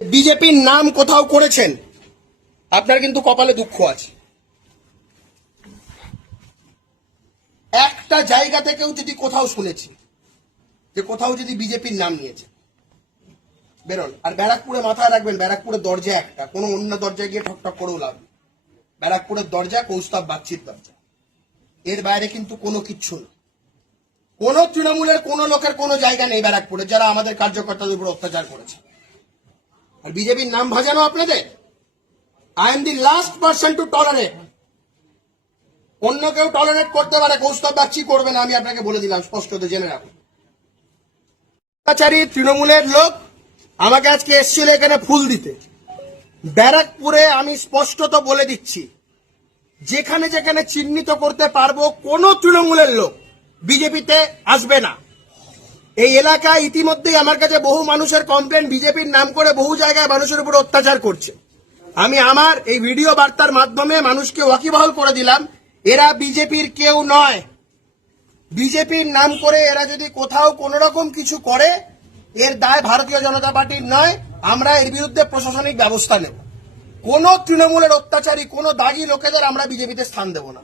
বিজেপির নাম কোথাও করেছেন, আপনার কিন্তু কপালে দুঃখ আছে। একটা জায়গা থেকেও যদি কোথাও শুনেছি যে কোথাও যদি বিজেপির নাম নিয়েছে, বেরোন। আর ব্যারাকপুরে মাথায় রাখবেন, ব্যারাকপুরের দরজা একটা, কোনো অন্য দরজায় গিয়ে ঠকঠক করেও লাভ নেই। ব্যারাকপুরের দরজা কৌস্তব বাগচির দরজা, এর বাইরে কিন্তু কোনো কিচ্ছু না। কোন তৃণমূলের কোন লোকের কোনো জায়গা নেই ব্যারাকপুরে যারা আমাদের কার্যকর্তাদের উপর অত্যাচার করেছে। আর বিজেপির নাম ভাজানো আপনাদের, I am the last person to tolerate. অন্য কেউ টলারেট করতে পারে, কৌস্তব বাগচি করবে না, আমি আপনাকে বলে দিলাম স্পষ্টত, জেনে রাখুন। তৃণমূলের লোক আমাকে আজকে এসেছিল এখানে ফুল দিতে। ব্যারাকপুরে আমি স্পষ্টত বলে দিচ্ছি, যেখানে যেখানে চিহ্নিত করতে পারবো কোন তৃণমূলের লোক বিজেপিতে আসবে না। এই এলাকায় ইতিমধ্যেই আমার কাছে বহু মানুষের কমপ্লেন, বিজেপির নাম করে বহু জায়গায় মানুষের উপর অত্যাচার করছে। আমি আমার এই ভিডিও বার্তার মাধ্যমে মানুষকে ওয়াকিবহাল করে দিলাম, এরা বিজেপির কেউ নয়। বিজেপির নাম করে এরা যদি কোথাও কোন রকম কিছু করে, এর দায় ভারতীয় জনতা পার্টির নয়। আমরা এর বিরুদ্ধে প্রশাসনিক ব্যবস্থা নেব। কোন তৃণমূলের অত্যাচারী, কোন দাগী লোকেদের আমরা বিজেপিতে স্থান দেব না।